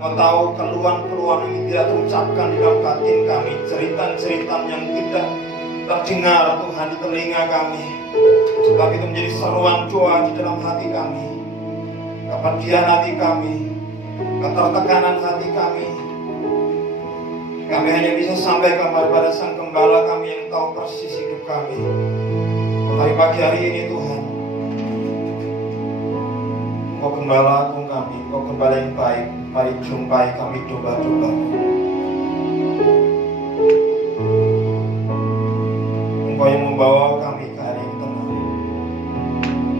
Engkau tahu keluhan-keluhan yang tidak terucapkan di dalam batin kami, cerita-cerita yang tidak terdengar Tuhan di telinga kami, tetapi itu menjadi seruan doa di dalam hati kami. Kepedihan hati kami, ketertekanan hati kami, kami hanya bisa sampaikan kepada Sang Gembala kami yang tahu persis hidup kami. Tapi pagi hari ini Tuhan, Engkau Gembala Agung kami, Engkau Gembala yang baik, mari jumpai kami domba-domba. Engkau yang membawa kami ke hari yang tenang,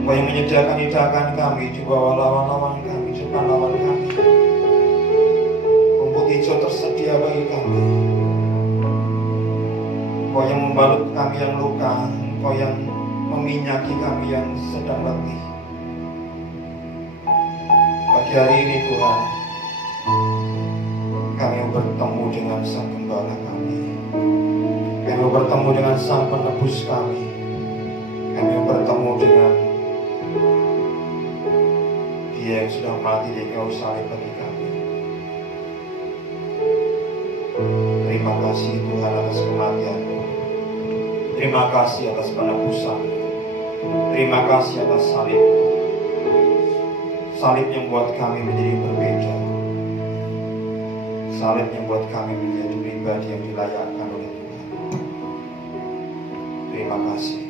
Engkau yang menyediakan hidangan kami di bawah lawan-lawan kami, di depan lawan kami. Rumput hijau tersedia bagi kami. Engkau yang membalut kami yang luka, Engkau yang meminyaki kami yang sedang letih. Pagi hari ini Tuhan, kami bertemu dengan Sang Gembala kami. Kami bertemu dengan Sang Penebus kami. Kami bertemu dengan Dia yang sudah mati di kayu salib bagi kami. Terima kasih Tuhan atas kematian-Mu. Terima kasih atas penebusan-Mu. Terima kasih atas salib-Mu. Salib yang buat kami menjadi berbeda. Salib yang buat kami menjadi pribadi yang dilayakkan oleh Tuhan. Terima kasih.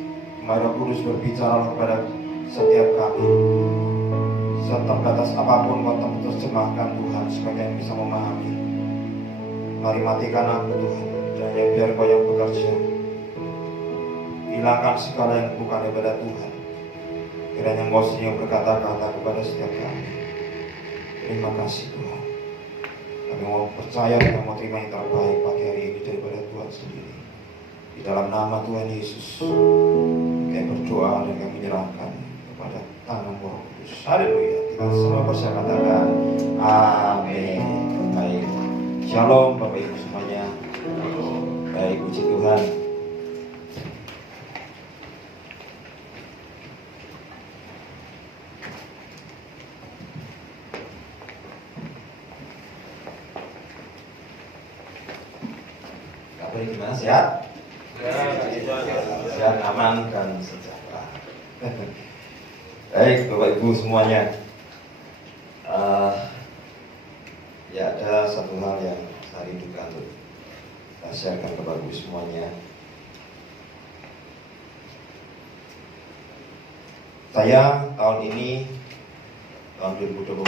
Mari Roh Kudus berbicara kepada setiap kami. Seterbatas apapun Kau terjemahkan Tuhan, supaya yang bisa memahami. Mari matikan aku Tuhan, dan hanya biar Kau yang bekerja. Hilangkan segala yang bukan daripada Tuhan. Kiranya Engkau sendiri yang berkata-kata kepada setiap kami. Terima kasih Tuhan. Kami mau percaya dan mau terima yang terbaik pagi hari ini daripada Tuhan sendiri. Di dalam nama Tuhan Yesus, kami berdoa dan kami menyerahkan kepada tangan Roh Kudus. Haleluya. Kita semua bersama katakan amin. Baik. Shalom Bapak Ibu semuanya. Baik, puji Tuhan. Gimana, sehat? Sehat, aman, dan sejahtera. Baik Bapak Ibu semuanya, ya ada satu hal yang saya rindukan untuk saya sharekan kepada Ibu semuanya. Saya tahun ini, tahun 2024,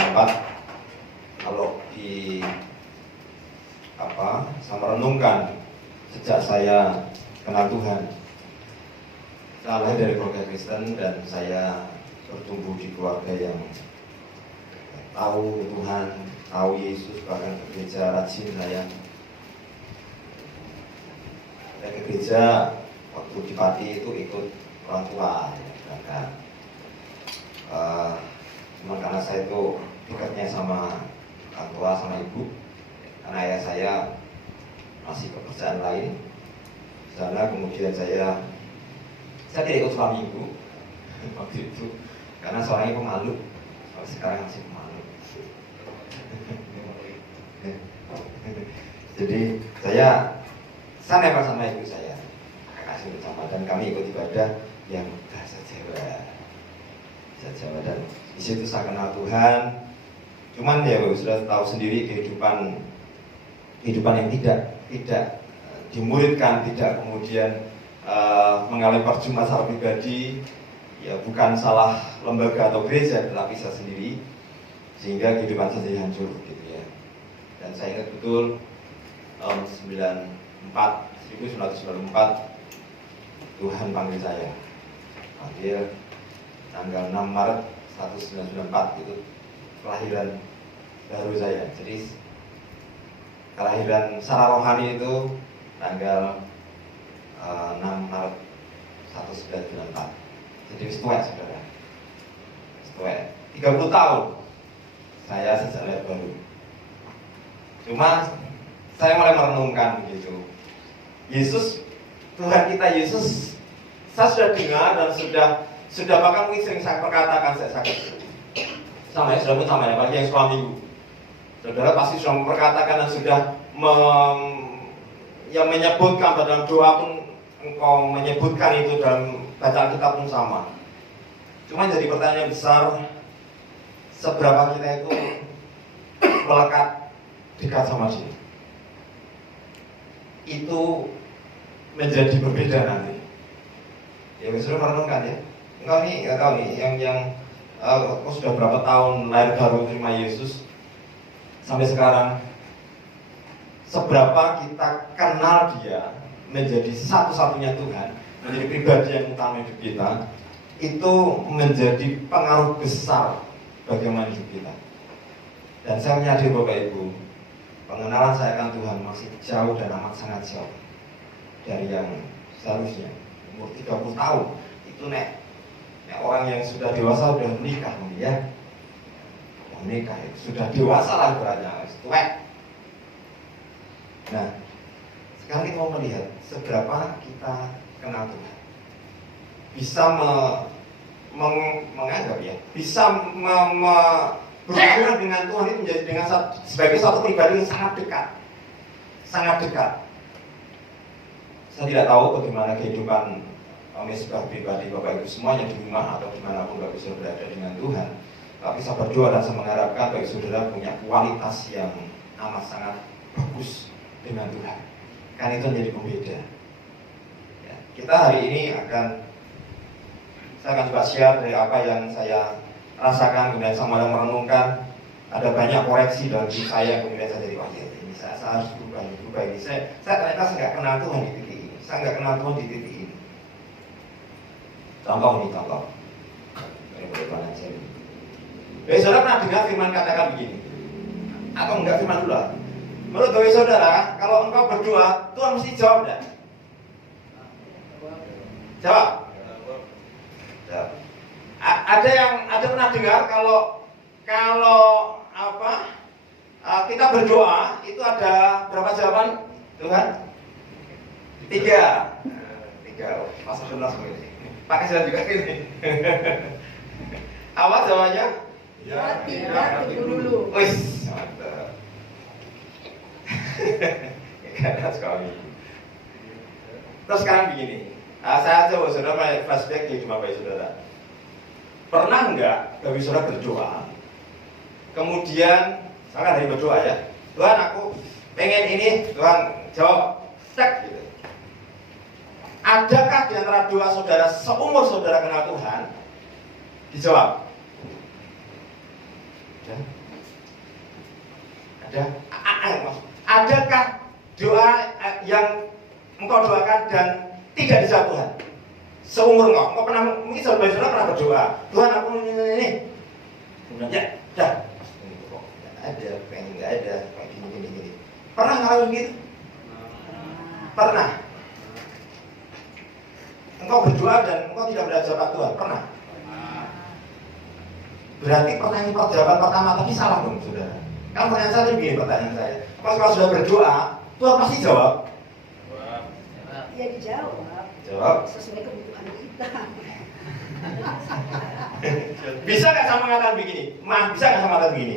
kalau saya merenungkan sejak saya kenal Tuhan, saya lahir dari keluarga Kristen dan saya bertumbuh di keluarga yang tahu Tuhan, tahu Yesus, bahkan ke gereja rajin saya. Ke gereja waktu di Pati itu ikut orang tua, bahkan cuma karena saya itu dekatnya sama orang tua, sama ibu, karena ayah saya masih pekerjaan lain di sana. Kemudian saya tidak ikut suami ibu waktu itu karena seorang ibu malu. Kalau sekarang masih malu. Jadi saya nempel sama ibu saya, kasih bersama, dan kami ikut ibadah yang bahasa Jawa, dan di situ saya kenal Tuhan. Cuman ya sudah tahu sendiri kehidupan yang tidak dimuridkan, tidak kemudian mengalami perjumpaan secara pribadi, ya bukan salah lembaga atau gereja, tetapi saya sendiri, sehingga kehidupan saya jadi hancur gitu ya. Dan saya ingat betul tahun 1994 Tuhan panggil saya, tanggal 6 Maret 1994 itu kelahiran baru saya. Jadi kelahiran secara rohani itu tanggal 6 Maret 1994. Jadi setuai saudara, setuai 30 tahun saya sejak lahir baru. Cuma saya mulai merenungkan begitu, Yesus, Tuhan kita Yesus, saya sudah dengar dan sudah bahkan mungkin sering saya perkatakan, saya sakit sama ya, sudah pun sama ya, bagi yang suami ibu. Saudara pasti sudah memperkatakan dan sudah menyebutkan dalam doa pun engkau menyebutkan itu dalam bacaan kita pun sama. Cuma jadi pertanyaan besar, seberapa kita itu melekat dekat sama dia? Itu menjadi berbeda nanti. Ya sudah merenungkan ya. Engkau nih nggak tahu nih yang aku sudah berapa tahun lahir baru terima Yesus sampai sekarang, seberapa kita kenal dia menjadi satu-satunya Tuhan, menjadi pribadi yang utama hidup kita, itu menjadi pengaruh besar bagaimana hidup kita. Dan saya menyadari Bapak Ibu, pengenalan saya akan Tuhan masih jauh dan amat sangat jauh dari yang seharusnya. Umur 30 tahun itu orang yang sudah dewasa sudah menikah ya. Menikah itu sudah dewasa lah beratnya, tuwek. Nah, sekarang kita mau melihat seberapa kita kenal Tuhan, bisa menganggap ya, bisa berhubungan dengan Tuhan itu menjadi dengan sebagai satu pribadi yang sangat dekat, sangat dekat. Saya tidak tahu bagaimana kehidupan mesbah pribadi Bapak Ibu semuanya di rumah atau dimanapun Bapak Ibu berada dengan Tuhan. Tapi saya berdoa dan saya mengharapkan Bapak Saudara punya kualitas yang amat sangat bagus dengan Tuhan. Kan itu menjadi pembeda. Ya, kita hari ini saya akan coba share dari apa yang saya rasakan, kemudian saya mulai merenungkan. Ada banyak koreksi dalam diri saya, kemudian saya jadi ini saya harus berubah ini. Saya ternyata nggak kenal Tuhan di titik ini. Saya nggak kenal Tuhan di titik ini. Contoh. Ini boleh aja. Saudara pernah dengar firman katakan begini? Atau enggak firman dulu lah. Menurut Bapak Saudara, kalau engkau berdoa, Tuhan mesti jawab enggak? Jawab. Ada pernah dengar kalau kita berdoa itu ada berapa jawaban Tuhan? 3. Masa benar seperti ini. Pakai jalan juga ini. Apa jawabannya? Ya, tidak dulu. Wis, mantap. Keren sekali. Terus sekarang begini, saya coba saudara flashback di Bapak Saudara. Pernah enggak Bapak Saudara berdoa, kemudian saya dari berdoa ya, Tuhan aku pengen ini, Tuhan jawab, cek gitu. Adakah di antara doa saudara seumur saudara kenal Tuhan dijawab? Adakah doa yang engkau doakan dan tidak dijawab Tuhan? Seumur engkau pernah, mungkin saudara pernah berdoa, Tuhan aku ini. Kemudian ya, dah. Ada, pengen nggak ada, kayak gini. Pernah ngalamin gitu? Pernah. Engkau berdoa dan engkau tidak berjawab Tuhan, pernah? Berarti pertanyaan jawaban pertama tadi salah dong saudara. Kan pertanyaan saya begini, pertanyaan saya. Pas kalau sudah berdoa, Tuhan pasti jawab. Ya dijawab. Jawab. Sesuai kebutuhan kita. Bisa nggak saya mengatakan begini? Bisa nggak saya mengatakan begini?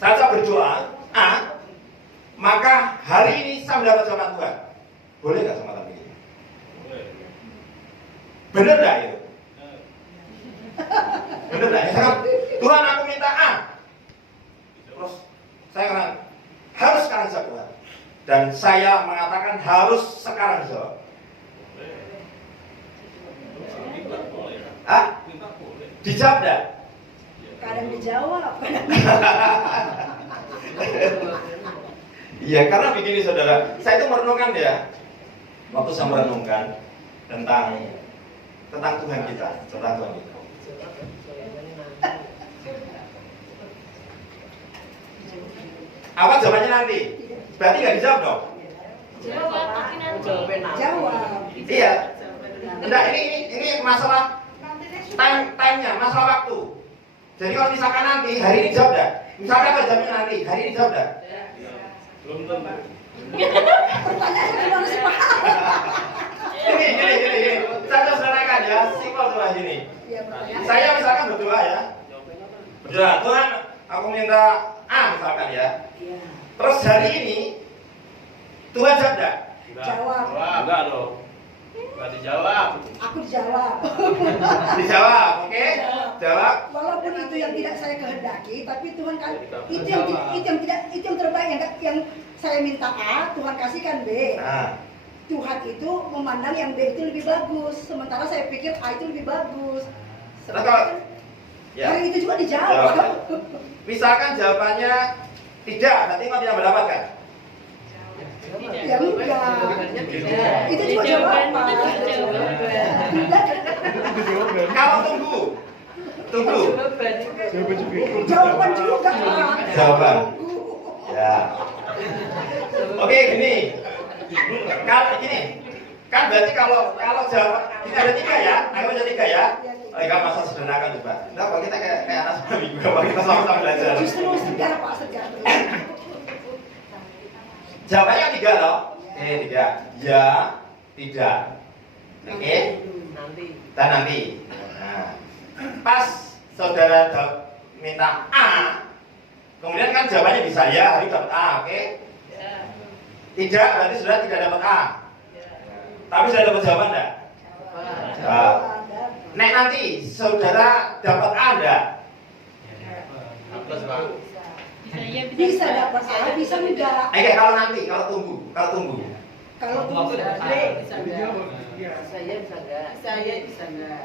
Saat saya berdoa, maka hari ini saya mendapat jawaban Tuhan. Boleh nggak saya mengatakan begini? Benar nggak itu? Benar nggak? Misalkan Tuhan aku minta A, terus saya katakan harus sekarang jawab Tuhan, dan saya mengatakan harus sekarang jawab. Dijawab nggak? Kadang dijawab. Iya, karena begini saudara, saya itu merenungkan ya, waktu saya merenungkan tentang Tuhan kita, tentang Tuhan kita. Apa jawabannya nanti? Berarti nggak dijawab dong? Jawab. Iya. Enggak, ini masalah time-nya, masalah waktu. Jadi kalau misalkan nanti hari ini jawab dah. Misalkan apa jawabnya nanti? Hari ini jawab dah. Belum tentu. Pertanyaannya gimana sih Pak? Gini. Saya sederhanakan ya, simpel coba gini. Iya, pertanyaan. Saya misalkan berdoa ya. Berdoa, Tuhan aku minta A misalkan ya. Iya. Terus hari ini Tuhan jawab enggak? Jawab. Enggak dong. Enggak dijawab. Aku dijawab. Dijawab, oke? Jawab. Jawab. Walaupun itu yang tidak saya kehendaki, tapi Tuhan kan itu yang terbaik yang saya minta A, Tuhan kasihkan B. Nah, Tuhan itu memandang yang B itu lebih bagus, sementara saya pikir A itu lebih bagus. Nah, kalau- ya. Hari itu juga dijawab. Misalkan jawabannya tidak, berarti engkau tidak mendapatkan. Ya enggak. Itu juga jawaban. Kalau tunggu. Jawaban juga, Pak. Jawaban. Ya. Oke, gini. Kan berarti kalau jawab kita ada 3 ya, aku ada 3 ya. Kan masa sederhana kan coba. Nah, kalau kita kayak anak sama minggu, kalau kita sama-sama belajar. Justru segar, Pak, segar. Jawabannya 3 loh. 3. Ya, tidak. Oke. Dan nanti. Nah, pas saudara minta A, kemudian kan jawabannya bisa ya, hari dapat A, oke? Tidak, berarti saudara tidak dapat A. Tapi sudah dapat jawaban enggak? Jawab. Nek nanti saudara dapat A enggak? Bisa dapat A, bisa enggak. Kalau nanti, kalau tunggu. Kalau Aku bisa dapat A, bisa enggak? Saya bisa enggak? Saya bisa enggak?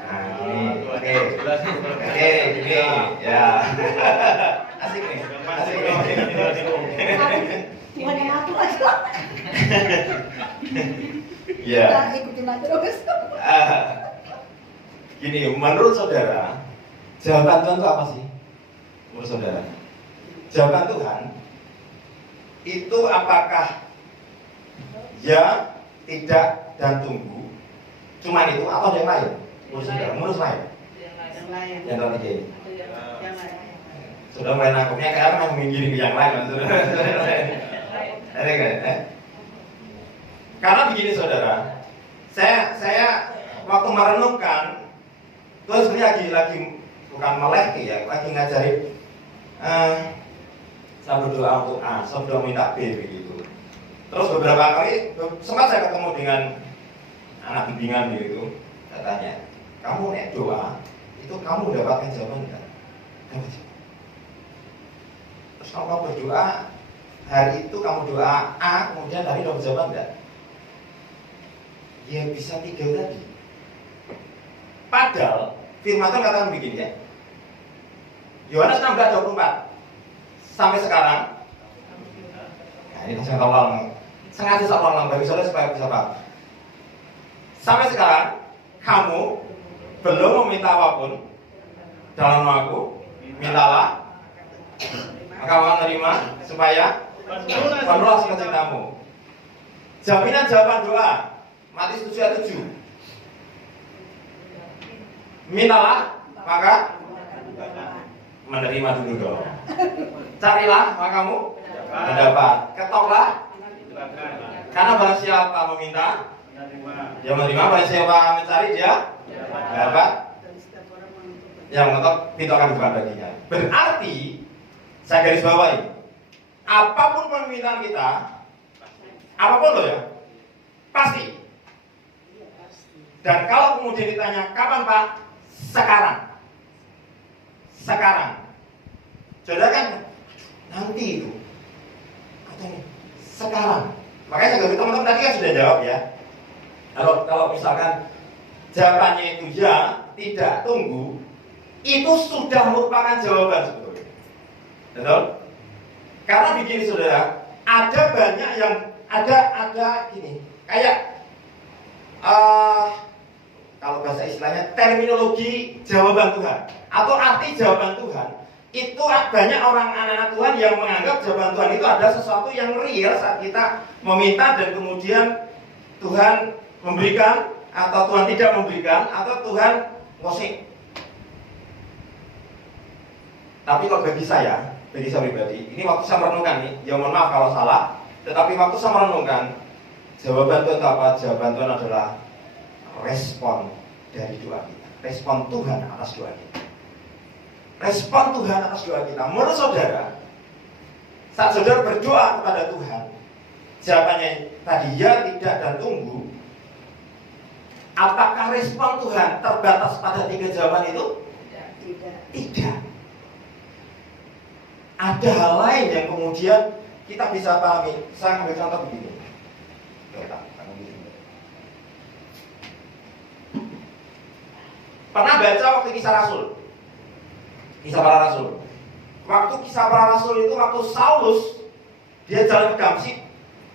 Oke, gini, ya. Asik nih. Tuhan yang ngatur aja. Ya. Kita ikutin aja terus. Gini, menurut saudara, jawaban Tuhan itu apa sih? Menurut saudara, jawaban Tuhan itu apakah ya, tidak, dan tunggu? Cuman itu atau yang lain? Menurut lain. Yang lain. Yang ketiga ini. Yang lain. Sudah main nangkepnya karena mau menggiring ke yang lain, saudara. Karena begini saudara, saya waktu merenungkan, terus sebenarnya lagi bukan melek ya, lagi ngajarin. Saya berdoa untuk A, saya berdoa minta B begitu. Terus beberapa kali sempat saya ketemu dengan anak bimbingan gitu, katanya, kamu nek doa itu kamu mendapatkan jawaban enggak? Dapat jawaban. Terus kalau kamu berdoa hari itu kamu doa A, kemudian hari dapat jawaban enggak? Ya bisa 3 tadi. Padahal firman Tuhan katakan begini ya. Yohanes 16:24 sampai sekarang. Nah, ini saya tolong sengaja saya tolong bagi saudara supaya bisa paham. Sampai sekarang kamu belum meminta apapun dalam namaku, mintalah maka akan terima supaya penuh sukacitamu. Jaminan jawaban doa Matius 7:7. Mintalah maka menerima dulu dong. Carilah maka kamu mendapat. Ketoklah karena barang siapa meminta dia menerima, barang siapa mencari dia dapat. Yang mengetok pintu akan dibuka baginya. Berarti saya garis bawahi, apapun permintaan kita, apapun loh ya, pasti. Dan kalau kemudian ditanya kapan Pak? Sekarang. Saudara kan nanti itu katanya sekarang. Makanya saya beritahu teman-teman tadi kan sudah jawab ya. Kalau misalkan jawabannya itu ya, tidak, tunggu, itu sudah merupakan jawaban sebetulnya. Betul? Karena begini saudara, ada banyak yang ada gini, kayak kalau bahasa istilahnya terminologi jawaban Tuhan atau arti jawaban Tuhan, itu banyak orang anak-anak Tuhan yang menganggap jawaban Tuhan itu ada sesuatu yang real saat kita meminta dan kemudian Tuhan memberikan atau Tuhan tidak memberikan atau Tuhan ngosek. Tapi kalau bagi saya pribadi, ini waktu saya merenungkan nih, ya mohon maaf kalau salah, tetapi waktu saya merenungkan jawaban Tuhan itu apa? Jawaban Tuhan adalah respon dari doa kita, respon Tuhan atas doa kita. respon Tuhan atas doa kita. Menurut saudara, saat saudara berdoa kepada Tuhan, jawabannya tadi ya, tidak, dan tunggu. Apakah respon Tuhan terbatas pada 3 jawaban itu? Tidak. Tidak. Ada hal lain yang kemudian kita bisa pahami. Saya ambil contoh begini. Pernah baca waktu Kisah Rasul? Kisah para Rasul. Waktu Kisah para Rasul itu, waktu Saulus dia jalan ke Damsyik,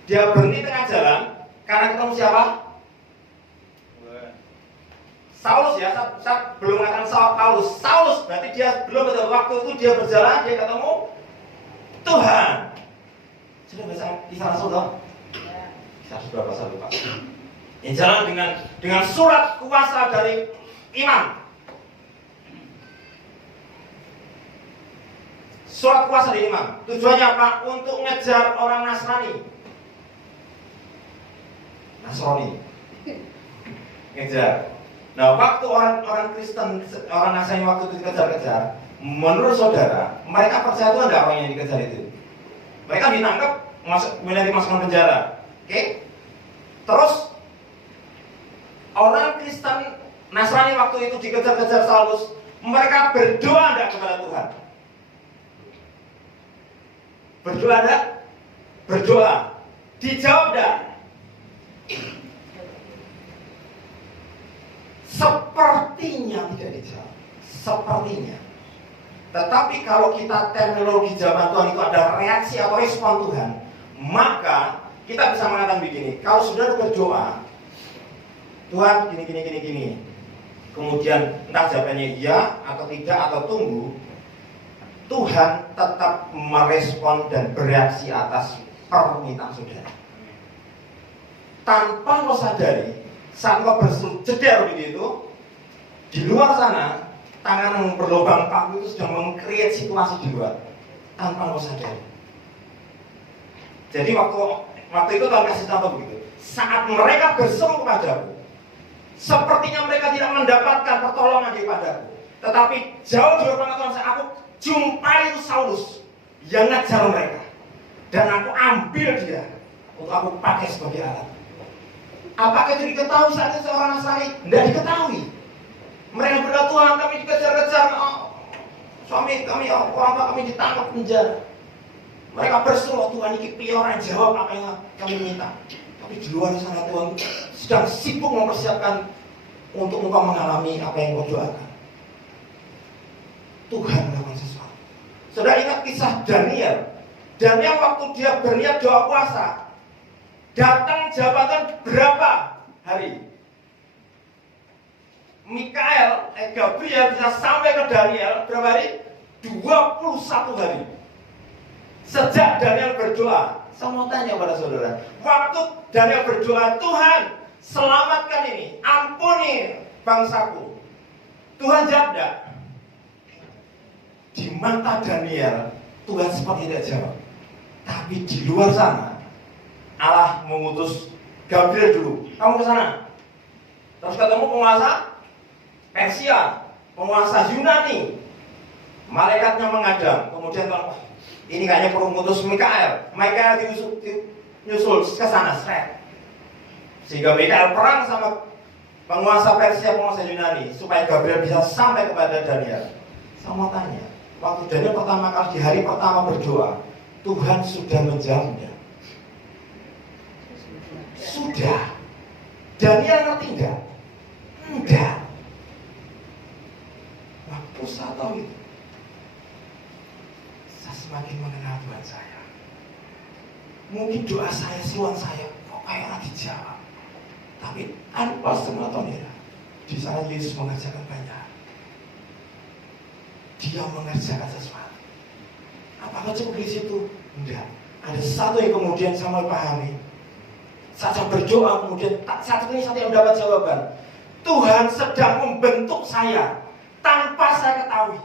dia berhenti tengah jalan karena ketemu siapa? Saulus, ya, saya belum mengatakan Paulus. Saulus berarti dia belum betul. Waktu itu dia berjalan, dia ketemu Tuhan. Sudah baca Kisah Rasul dong? Kisah Rasul berapa saya lupa. Yang jalan dengan surat kuasa dari imam. Surat kuasa dari imam. Tujuannya apa? Untuk ngejar orang Nasrani. Ngejar. Nah, waktu orang Kristen, orang Nasrani waktu itu dikejar-kejar, menurut saudara, mereka percaya Tuhan nggak orang yang dikejar itu? Mereka ditangkap, dimasukkan penjara. Oke? Terus orang Kristen Nasrani waktu itu dikejar-kejar Saulus, mereka berdoa nggak kepada Tuhan? Berdoa enggak? Berdoa. Dijawab enggak? Sepertinya tidak dijawab. Sepertinya. Tetapi kalau kita terminologi zaman Tuhan itu ada reaksi atau respon Tuhan, maka kita bisa mengatakan begini. Kalau sudah berdoa, Tuhan gini. Kemudian entah jawabannya iya atau tidak atau tunggu, Tuhan tetap merespon dan bereaksi atas permintaan saudara. Tanpa lo sadari, saat lo berjeder begitu, di luar sana, tangan yang berlubang paku itu sedang meng-create situasi di luar. Tanpa lo sadari. Jadi waktu itu Tuhan kasih contoh begitu. Saat mereka berseru kepadaku, sepertinya mereka tidak mendapatkan pertolongan daripadaku. Tetapi jauh di luar Tuhan, aku jumpai itu Saulus yang ngajar mereka, dan aku ambil dia untuk aku pakai sebagai alat. Apakah itu diketahui saat itu seorang Nasrani? Tidak diketahui. Mereka berkata, Tuhan kami dikejar-kejar, suami kami, orang tua kami ditangkap penjara. Mereka berseru, Tuhan ini piye orang jawab apa yang kami minta. Tapi di luar sana Tuhan sedang sibuk mempersiapkan untuk engkau mengalami apa yang kau doakan. Tuhan melakukan sesuatu. Saudara ingat kisah Daniel. Daniel waktu dia berniat doa puasa, datang jabatan berapa hari? Gabriel bisa sampai ke Daniel berapa hari? 21 hari. Sejak Daniel berdoa, saya mau tanya pada saudara, waktu Daniel berdoa, Tuhan selamatkan ini, ampuni bangsaku, Tuhan jawab enggak? Di mata Daniel, Tuhan seperti tidak jawab. Tapi di luar sana, Allah mengutus Gabriel dulu. Kamu ke sana. Terus ketemu penguasa Persia, penguasa Yunani. Malaikatnya mengadang. Kemudian ini kayaknya perlu mengutus Mikael. Mikael nyusul ke sana, sehingga Mikael perang sama penguasa Persia, penguasa Yunani, supaya Gabriel bisa sampai kepada Daniel. Saya mau tanya, waktu Daniel pertama kali di hari pertama berdoa, Tuhan sudah menjawabnya. Sudah. Daniel ngerti enggak? Enggak. Waktu saya tahu itu, saya semakin mengenal Tuhan saya. Mungkin doa saya, seruan saya, kok kayak dijawab. Tapi tanpa sepengetahuan di sana Yesus mengerjakan banyak. Dia mengerjakan sesuatu. Apakah cukup di situ? Enggak. Ada satu yang kemudian saya mulai pahami. Saat saya berdoa kemudian satu yang mendapat jawaban. Tuhan sedang membentuk saya tanpa saya ketahui.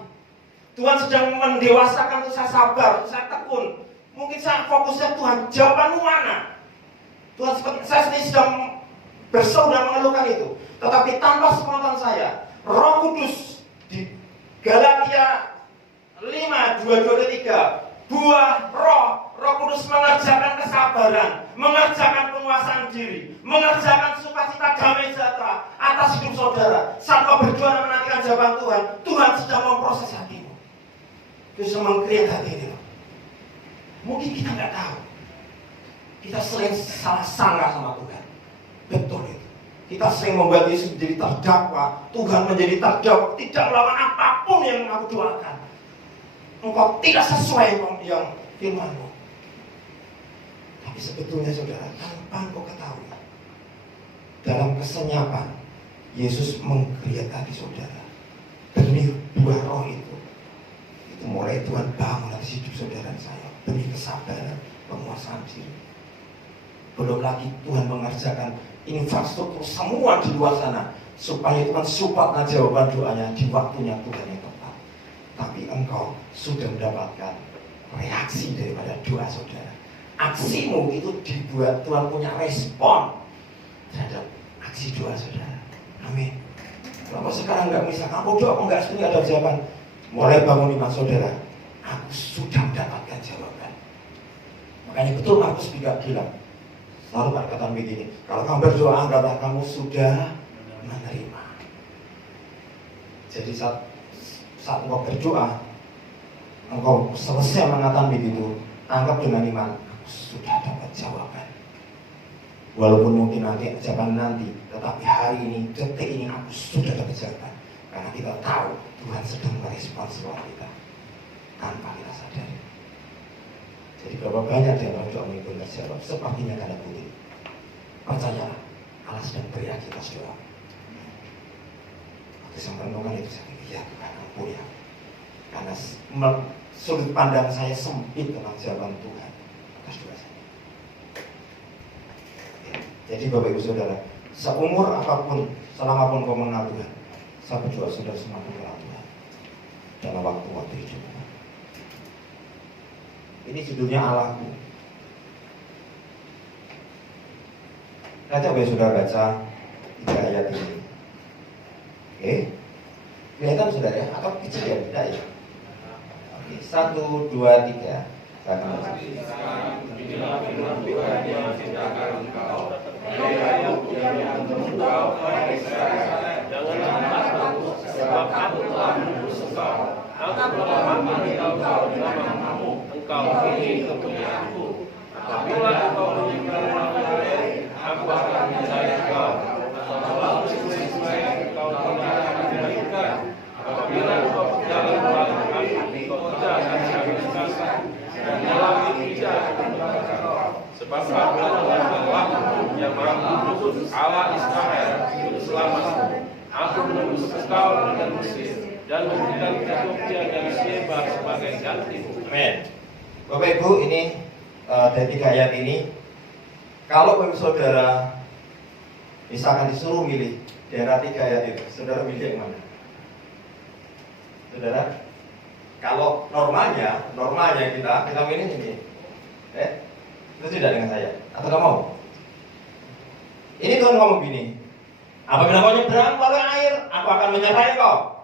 Tuhan sedang mendewasakan untuk saya sabar, untuk saya tekun. Mungkin saya fokusnya Tuhan, jawabanmu mana? Tuhan saya sendiri sedang berseru dan mengeluhkan itu. Tetapi tanpa sepengetahuan saya, Roh Kudus di Galatia 5, 2, 2, 3. Buah roh, Roh Kudus mengerjakan kesabaran, mengerjakan penguasaan diri, mengerjakan sukacita damai sejahtera atas hidup saudara. Saat kau berjuang menantikan jawaban Tuhan, Tuhan sedang memproses hatimu. Dia sedang meng-create hati ini. Mungkin kita nggak tahu. Kita sering salah sangka sama Tuhan. Betul itu. Kita sering membuat Yesus menjadi terdakwa, Tuhan menjadi terdakwa, tidak melawan apapun yang aku doakan. Engkau tidak sesuai yang firman-Mu. Tapi sebetulnya saudara, tanpa engkau ketahui, dalam kesenyapan Yesus meng-create hati saudara. Benih buah roh itu mulai Tuhan bangun atas hidup saudara dan saya. Benih kesabaran, penguasaan diri. Belum lagi Tuhan mengerjakan infrastruktur semua di luar sana supaya Tuhan support jawaban doanya di waktunya Tuhan yang tepat. Tapi engkau sudah mendapatkan reaksi daripada doa saudara. Aksimu itu dibuat Tuhan punya respon terhadap aksi doa saudara. Amin. Kalau sekarang nggak bisa, kamu doa nggak setuju ada jawaban. Mulai bangun iman saudara, aku sudah mendapatkan jawaban. Makanya betul Markus juga bilang, selalu berkata begini, kalau kamu berdoa anggaplah kamu sudah menerima. Jadi saat engkau berdoa, engkau selesai mengatakan begitu, anggap dengan iman, aku sudah dapat jawaban. Walaupun mungkin nanti jawaban nanti, tetapi hari ini, detik ini aku sudah dapat jawaban. Karena kita tahu Tuhan sedang merespons doa kita tanpa kita sadari. Jadi berapa banyak di antara doa itu terjawab, sepertinya tanda kutip. Percayalah, Allah sedang bereaksi atas doa. Waktu saya merenungkan itu, saya pikir, ya Tuhan ampun ya. Karena sudut pandang saya sempit tentang jawaban Tuhan atas doa saya. Ya, jadi Bapak Ibu Saudara, seumur apapun, selama pun kau mengenal Tuhan, saya berdoa saudara semakin mengenal Tuhan dalam waktu-waktu hidupmu. Ini judulnya Allahku. Kita coba ya saudara baca 3 ayat ini. Oke, kelihatan saudara ya? Atau kecil ya? Tidak ya? Oke, 1, 2, 3. Saya akan baca. Sebab aku telah menebus engkau. Aku telah memanggil engkau dengan namamu. Engkau ini kepunyaanku. Apabila engkau meninggal melalui aku akan mencari engkau. Walau sungai-sungai engkau tidak akan dilakukan. Apabila engkau berjalan melalui api, engkau tidak akan dihabiskan. Dan langit tidak akan membakar engkau. Sebab aku adalah Allah yang Maha Kudus, Allah Israel, Juru Selamatmu. Aku menembus engkau dengan Mesir dan memberikan Ethiopia dan Sheba sebagai gantimu. Amin. Bapak Ibu, ini dari 3 ayat ini, kalau Bapak Saudara misalkan disuruh milih daerah 3 ayat itu, saudara milih yang mana? Saudara, kalau normalnya kita milih ini, itu tidak dengan saya, atau kamu mau? Ini Tuhan ngomong gini, apabila kau nyebrang melalui air, aku akan menyertai kau.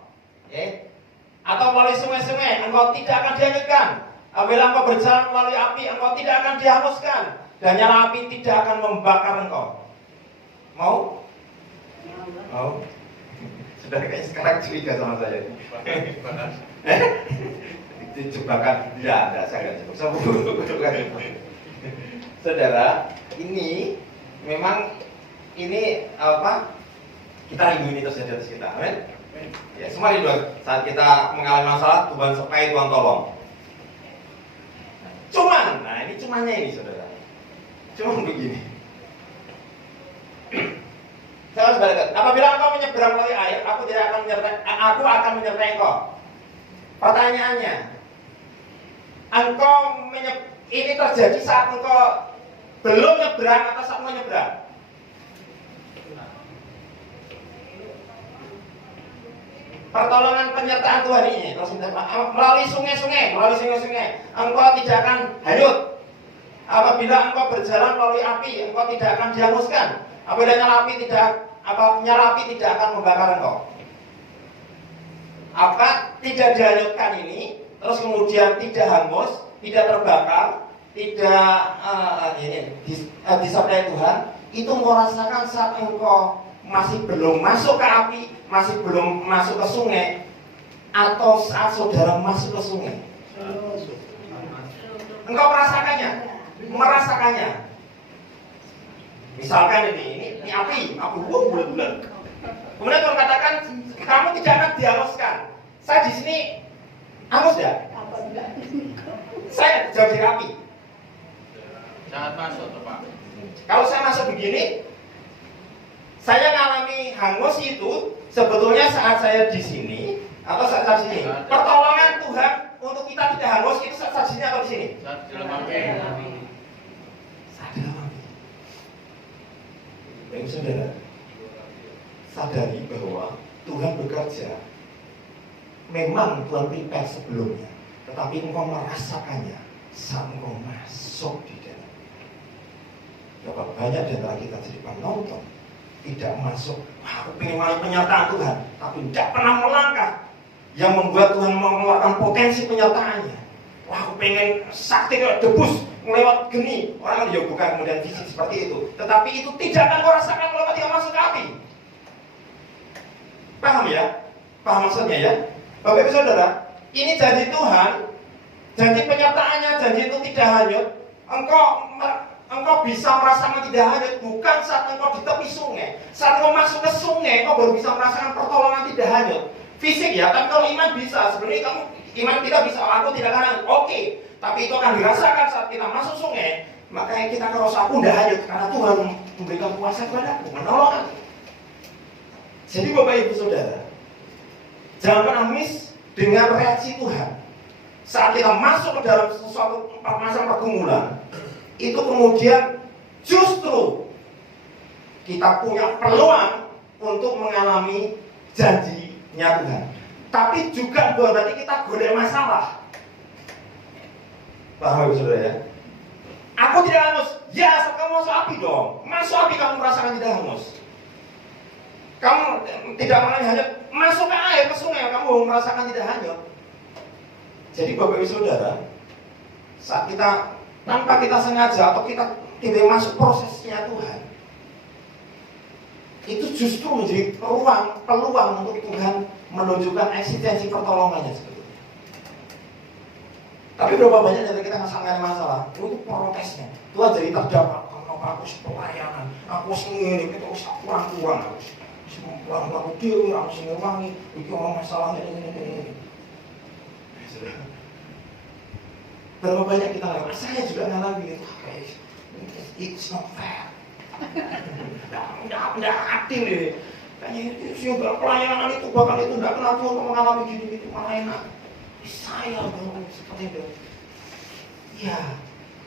Atau melalui sungai-sungai, engkau tidak akan dihanyutkan. Apabila engkau berjalan melalui api, engkau tidak akan dihanguskan. Dan nyala api tidak akan membakar engkau. Mau? Mau? Sudah kayak sekarang curiga sama saya. Itu jebakan. Tidak, saya nggak jebak. Saudara, ini memang ini apa? Kita rindu ini terjadi atas kita, amin. Ya, semua rindu. Saat kita mengalami masalah, Tuhan sertai, Tuhan tolong. Cuman, nah ini cumannya ini, saudara. Cuman begini. Saya harus balik. Apabila engkau menyeberang melalui air, aku akan menyertai engkau. Pertanyaannya, ini terjadi saat engkau belum nyebrang atau saat mau nyebrang? Pertolongan penyertaan Tuhan ini melalui sungai-sungai, engkau tidak akan hanyut. Apabila engkau berjalan melalui api, engkau tidak akan dihanguskan. Apabila nyala api tidak akan membakar engkau. Apa tidak dihanyutkan ini terus kemudian tidak hangus, tidak terbakar, tidak disertai Tuhan, itu engkau rasakan saat engkau masih belum masuk ke api, masih belum masuk ke sungai, atau saat saudara masuk ke sungai. Engkau merasakannya. Misalkan ini api bulat-bulat. Kemudian Tuhan katakan, kamu tidak akan dihanguskan. Saya di sini hangus ya? Saya jauh dari api. Jangan masuk, Pak. Kalau saya masuk begini, saya ngalami hangus itu sebetulnya saat saya di sini atau saat sini. Pertolongan Tuhan untuk kita tidak hangus itu saat sini atau di sini? Saat di dalam api. Saat dalam api. Baik saudara, sadari bahwa Tuhan bekerja. Memang Tuhan prepare sebelumnya, tetapi engkau merasakannya saat engkau masuk di dalam. Berapa banyak di antara kita jadi penonton tidak masuk, aku pengen mulai penyertaan Tuhan, tapi tidak pernah melangkah, yang membuat Tuhan mengeluarkan potensi penyertaannya. Wah, aku pengen sakti kayak debus melewat geni, orang ya bukan kemudian fisik seperti itu, tetapi itu tidak akan kau rasakan kalau ketika masuk ke api. Paham ya? Paham maksudnya ya? Bapak Ibu Saudara, ini janji Tuhan, janji penyertaannya, janji itu tidak hanyut. Engkau bisa merasakan tidak hanyut bukan saat engkau di tepi sungai. Saat engkau masuk ke sungai, engkau baru bisa merasakan pertolongan tidak hanyut. Fisik ya, tapi kalau iman bisa. Sebenarnya kamu iman kita bisa, aku tidak akan hanyut. Oke, tapi itu akan dirasakan saat kita masuk sungai. Makanya kita harus aku tidak hanyut karena Tuhan memberikan kuasa kepadaku, menolong aku. Jadi Bapak Ibu Saudara, jangan pernah miss dengan reaksi Tuhan. Saat kita masuk ke dalam sesuatu masa pergumulan, itu kemudian justru kita punya peluang untuk mengalami janjinya Tuhan. Tapi juga bukan berarti kita golek masalah. Paham Ibu Saudara ya? Aku tidak hangus. Ya, kamu masuk api dong. Masuk api kamu merasakan tidak hangus. Kamu tidak mengalami hanyut, masuk ke air, ke sungai, kamu merasakan tidak hanyut. Jadi Bapak Ibu Saudara, saat kita tanpa kita sengaja atau kita tidak masuk prosesnya Tuhan, itu justru menjadi peluang untuk Tuhan menunjukkan eksistensi pertolongannya sebetulnya. Tapi berapa banyak dari kita nggak masalah, itu protesnya. Tuhan jadi terdampak, aku pelayanan, aku ini, itu kurang-kurang, aku dewi, aku wangi, itu orang masalahnya ini. Berapa banyak kita lewat, saya juga ngalami gitu. It's not fair. Nggak adil deh. Kayaknya itu pelayanan itu bakal itu nggak kenal Tuhan mengalami gini-gini malah enak. Saya dong seperti itu. Ya,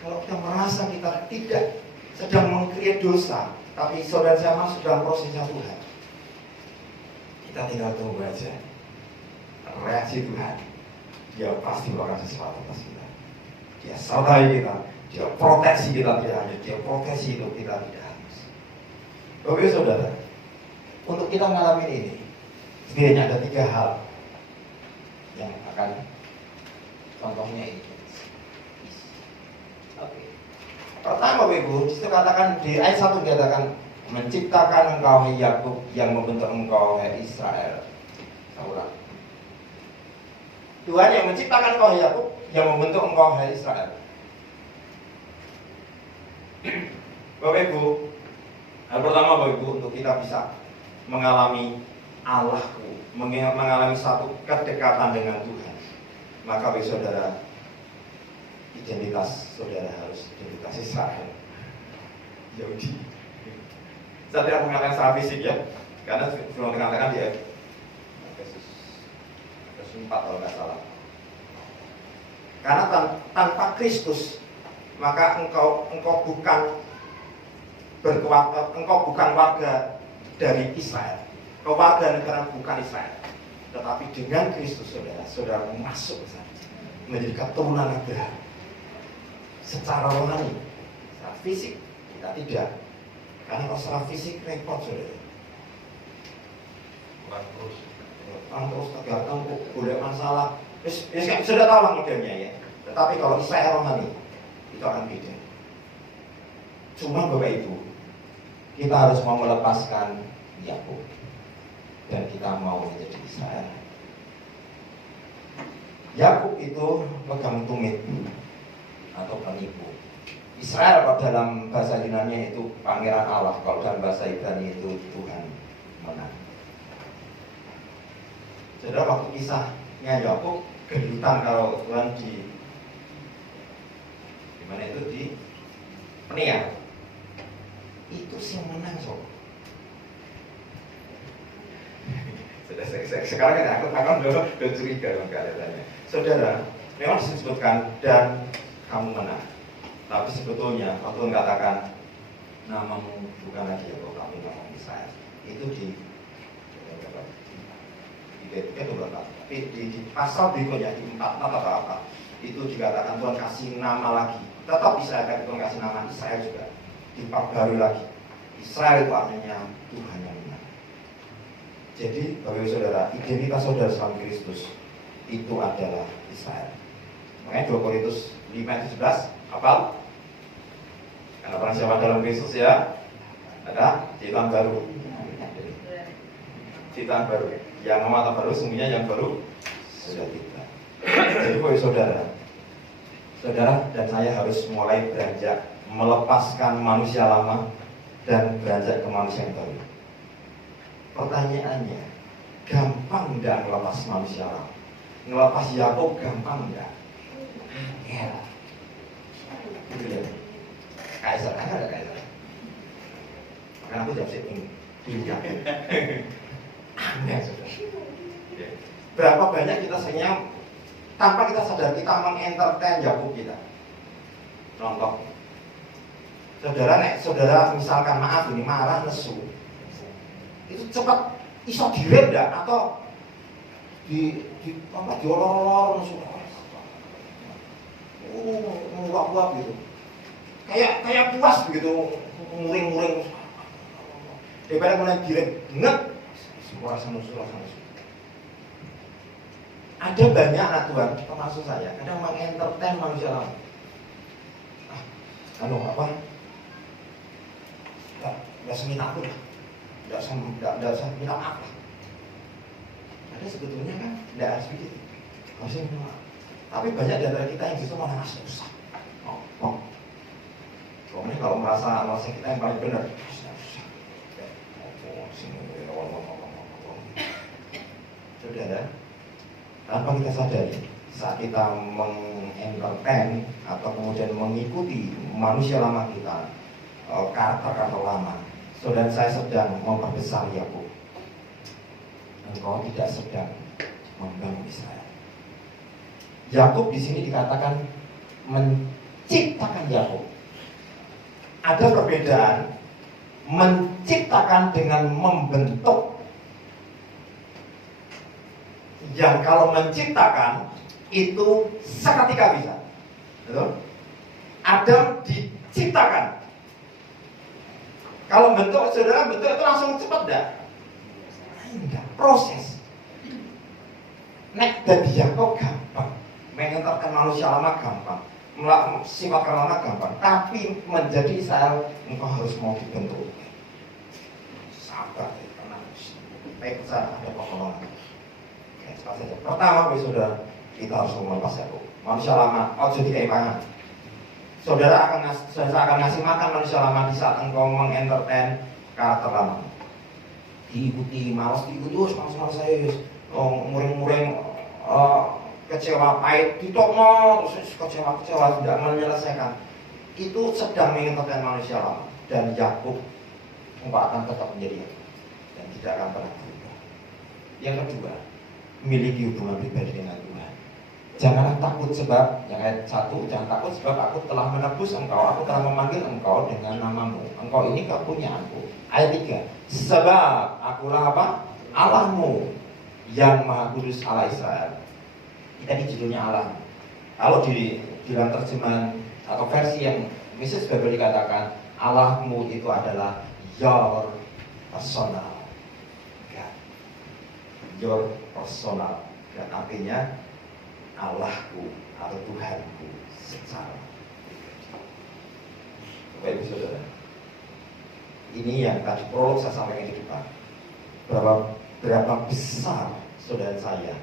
kalau kita merasa kita tidak sedang mengkreat dosa, tapi saudara saya masuk dalam prosesnya Tuhan, kita tinggal tunggu aja reaksi Tuhan. Dia pasti melakukan sesuatu atas kita. Dia sertai kita, dia proteksi kita tidak hanya, dia proteksi hidup kita tidak harus. Bapak Saudara, untuk kita mengalami ini, setidaknya ada 3 hal yang akan contohnya ini. Oke. Pertama Bapak Ibu, disitu katakan di ayat 1 dikatakan menciptakan engkau hai Yakub yang membentuk engkau hai Israel. Saulah. Tuhan yang menciptakan engkau hai Yakub yang membentuk engkau hai Israel. Bapak Ibu, hal pertama Bapak Ibu untuk kita bisa mengalami Allahku, mengalami satu kedekatan dengan Tuhan, maka Bapak Saudara, identitas saudara harus identitas Israel, Yahudi. Saya tidak mengatakan secara fisik ya, karena belum dikatakan di Efesus 4 kalau nggak salah. Karena tanpa Kristus, maka engkau bukan engkau bukan warga dari Israel. Engkau warga negara bukan Israel. Tetapi dengan Kristus saudara masuk ke sana, menjadi keturunan Abraham. Secara rohani, secara fisik kita tidak. Karena kalau secara fisik repot saudara. Bukan terus tergantung boleh masalah. Sudah tahu lah modelnya ya. Tetapi kalau Israel rohani itu akan beda. Cuma Bapak Ibu, kita harus mau melepaskan Yakub dan kita mau menjadi Israel. Yakub itu pegang tumit atau penipu. Israel kalau dalam bahasa Yunani itu pangeran Allah, kalau dalam bahasa Ibrani itu Tuhan menang. Saudara, waktu kisahnya Yakub gendutan kalau Tuhan di mana itu di Peniel itu sih menang sob. Sekarang kan aku udah curiga dengan kalian. Saudara, memang disebutkan dan kamu menang. Tapi sebetulnya waktu mengatakan namamu bukan lagi Yakub, kamu nama Israel. Itu di pasal berikutnya di 4 atau apa itu dikatakan Tuhan kasih nama lagi. Tetap Israel, tapi Tuhan kasih nama Israel juga. Diperbarui lagi. Israel itu artinya Tuhan yang menang. Jadi bagi saudara, identitas saudara dalam Kristus itu adalah Israel. Makanya 2 Korintus 5:11 apa? Karena orang siapa dalam Kristus ya ada ciptaan baru. Ciptaan baru. Yang lama baru, sungguhnya yang baru sudah tidak. Jadi bagi saudara dan saya harus mulai beranjak melepaskan manusia lama dan beranjak ke manusia yang baru. Pertanyaannya, gampang enggak melepas manusia lama? Melepas Yakub gampang enggak? Ya. Gitu ya. Kaisar, ada Kaisar. Karena aku jam setting aneh saudara. Berapa banyak kita sebenarnya tanpa kita sadar kita mengentertain Yakub kita. Contoh, saudara misalkan maaf ini marah nesu, itu cepat iso direm enggak atau diolor-olor nesu, nguap-nguap gitu, kayak puas begitu, muring-muring, daripada mulai direm, nget. Rasa musuh. Ada banyak anak Tuhan, termasuk saya, kadang mengentertain manusia lama. Apa? Nggak seminta aku lah, nggak usah minta maaf lah. Ada sebetulnya kan, nggak harus begitu. Harusnya minta maaf. Tapi banyak dari kita yang justru malah ngasih usah. Pokoknya kalau merasa kita yang paling benar, saudara, tanpa kita sadari, saat kita mengentertain atau kemudian mengikuti manusia lama kita, karakter lama, saudara, saya sedang memperbesar Yakub. Engkau tidak sedang membangun Israel. Yakub di sini dikatakan menciptakan Yakub. Ada perbedaan menciptakan dengan membentuk. Yang kalau menciptakan itu seketika bisa. Betul? Adam diciptakan. Kalau bentuk, saudara bentuk itu langsung cepat enggak? Enggak, proses. Nek dan Yakub gampang. Mengenterkan manusia lama gampang. Sifat lama gampang. Tapi menjadi Israel engkau harus mau dibentuk. Sabar, tenang. Baik, ada pertolongan. Saja. Pertama, saudara, kita harus melepas Yakub. Manusia lama, jadi keimbangan. Saudara akan ngasih makan manusia lama di saat engkau mengentertain karakter lama. Diikuti, malas diikuti, malas saya, muring-muring, kecewa, pahit, ditokno, terus kecewa, tidak menyelesaikan. Itu sedang mengentertain manusia lama. Dan Yakub, engkau akan tetap menjadi Yakub dan tidak akan pernah berubah. Yang kedua, miliki hubungan pribadi dengan Tuhan. Janganlah takut sebab, yang ayat 1, jangan takut sebab aku telah menebus engkau, aku telah memanggil engkau dengan namamu. Engkau ini kepunyaanku. Ayat 3, sebab akulah apa? Allahmu yang Maha Kudus, Allah Israel. Kita di judulnya Allah. Kalau di dalam terjemahan atau versi yang Mrs. Bible dikatakan Allahmu itu adalah your personal. Your personal, dan artinya Allahku atau Tuhanku secara. Bapak Ibu Saudara, ini yang tadi prolog saya sampaikan di depan. Berapa besar saudara saya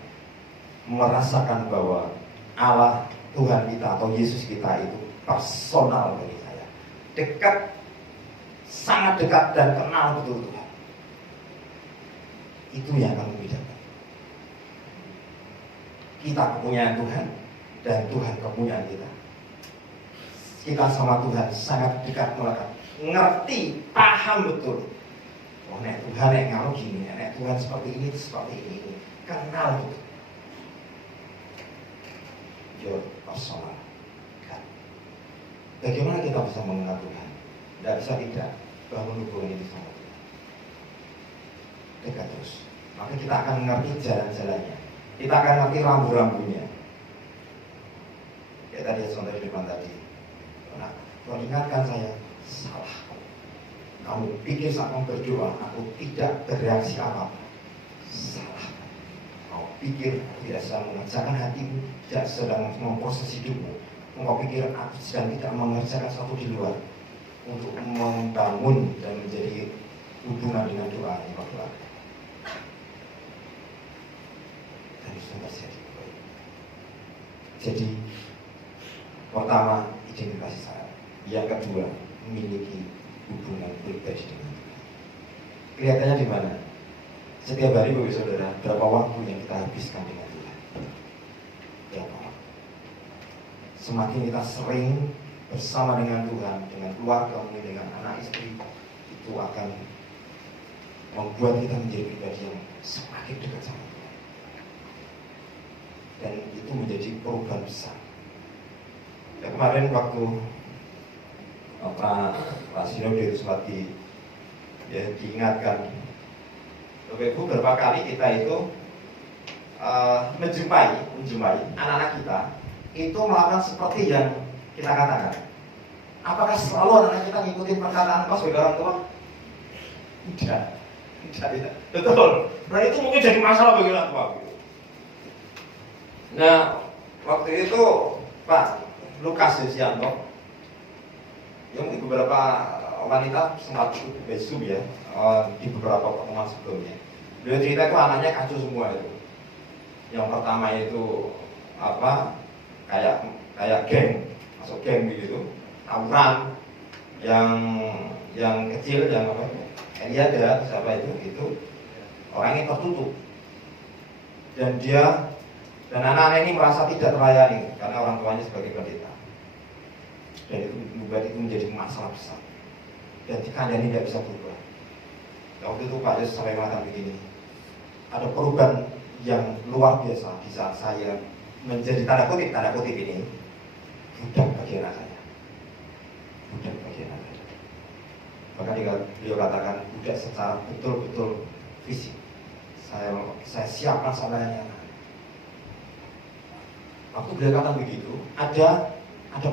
merasakan bahwa Allah Tuhan kita atau Yesus kita itu personal bagi saya, dekat, sangat dekat dan kenal betul Tuhan. Itu yang akan membedakan kita kepunyaan Tuhan dan Tuhan kepunyaan kita. Kita sama Tuhan sangat dekat, melekat, ngerti, paham betul. Oh, nek Tuhan nek ngamu gini, nek Tuhan seperti ini, kenal betul. Your personal God. Bagaimana kita bisa mengenal Tuhan? Tidak bisa tidak bangun hubungan itu sama Tuhan. Dekat terus. Maka kita akan mengerti jalan-jalannya. Kita akan ngerti rambu-rambunya. Ya tadi contoh di depan tadi. Nah, Tuhan ingatkan saya, salah. Kamu pikir saat kamu berdoa, aku tidak bereaksi apa-apa. Salah. Kau pikir aku tidak sedang mengerjakan hatimu, tidak sedang memproses hidupmu. Kau pikir aku sedang tidak mengerjakan sesuatu di luar untuk membangun dan menjadi hubungan dengan doa yang berdoa. Dan itu terjadi. Jadi pertama, identifikasi saya. Yang kedua, memiliki hubungan pribadi dengan Tuhan. Kelihatannya di mana? Setiap hari Bapak Saudara, berapa waktu yang kita habiskan dengan Tuhan? Berapa waktu? Semakin kita sering bersama dengan Tuhan, dengan keluarga, dengan anak istri, itu akan membuat kita menjadi pribadi yang semakin dekat sama Tuhan. Dan itu menjadi perubahan besar. Ya, kemarin waktu Pak Sinode itu sempat diingatkan, Bapak Ibu, beberapa kali kita itu menjumpai anak-anak kita itu melakukan seperti yang kita katakan. Apakah selalu anak-anak kita ngikutin perkataan Pak sebagai orang tua? Tidak. Betul. Nah itu mungkin jadi masalah bagi orang tua. Nah waktu itu Pak Lukas Yosianto, yang mungkin beberapa wanita sempat ikut besum ya di beberapa pertemuan sebelumnya. Beliau cerita itu anaknya kacau semua itu. Yang pertama itu kayak geng, masuk geng begitu, tawuran. Yang kecil, yang Eliada, siapa itu orangnya tertutup. Dan anak-anak ini merasa tidak terlayani karena orang tuanya sebagai pendeta. Dan itu membuat itu menjadi masalah besar. Dan dikandani tidak bisa berubah. Waktu itu Pak Yesus sampai mengatakan begini, ada perubahan yang luar biasa di saat saya menjadi tanda kutip ini budak bagi anak saya. Budak bagi anak saya. Bahkan beliau katakan budak secara betul-betul fisik. Saya siapkan salahnya. Waktu beliau katakan begitu, ada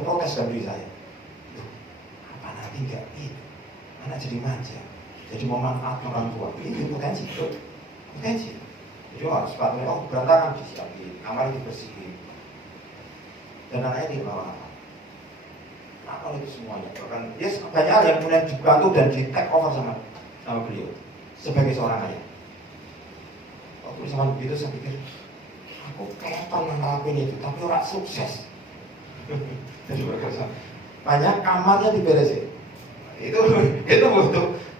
protes dalam diri saya. Apa nanti enggak itu? Anak jadi manja, jadi memanfaatkan orang tua. Ini potensi, potensi. Jadi harus sepatunya berantakan disiapin, kamar dibersihin. Dan anaknya tidak apa-apa. Apa itu semuanya? Bahkan banyak hal yang kemudian dibantu dan di take over sama beliau sebagai seorang ayah. Waktu sama begitu saya pikir, aku keton ngelakuin itu, tapi orang sukses. Jadi berkesan. Banyak kamarnya diberesin. Itu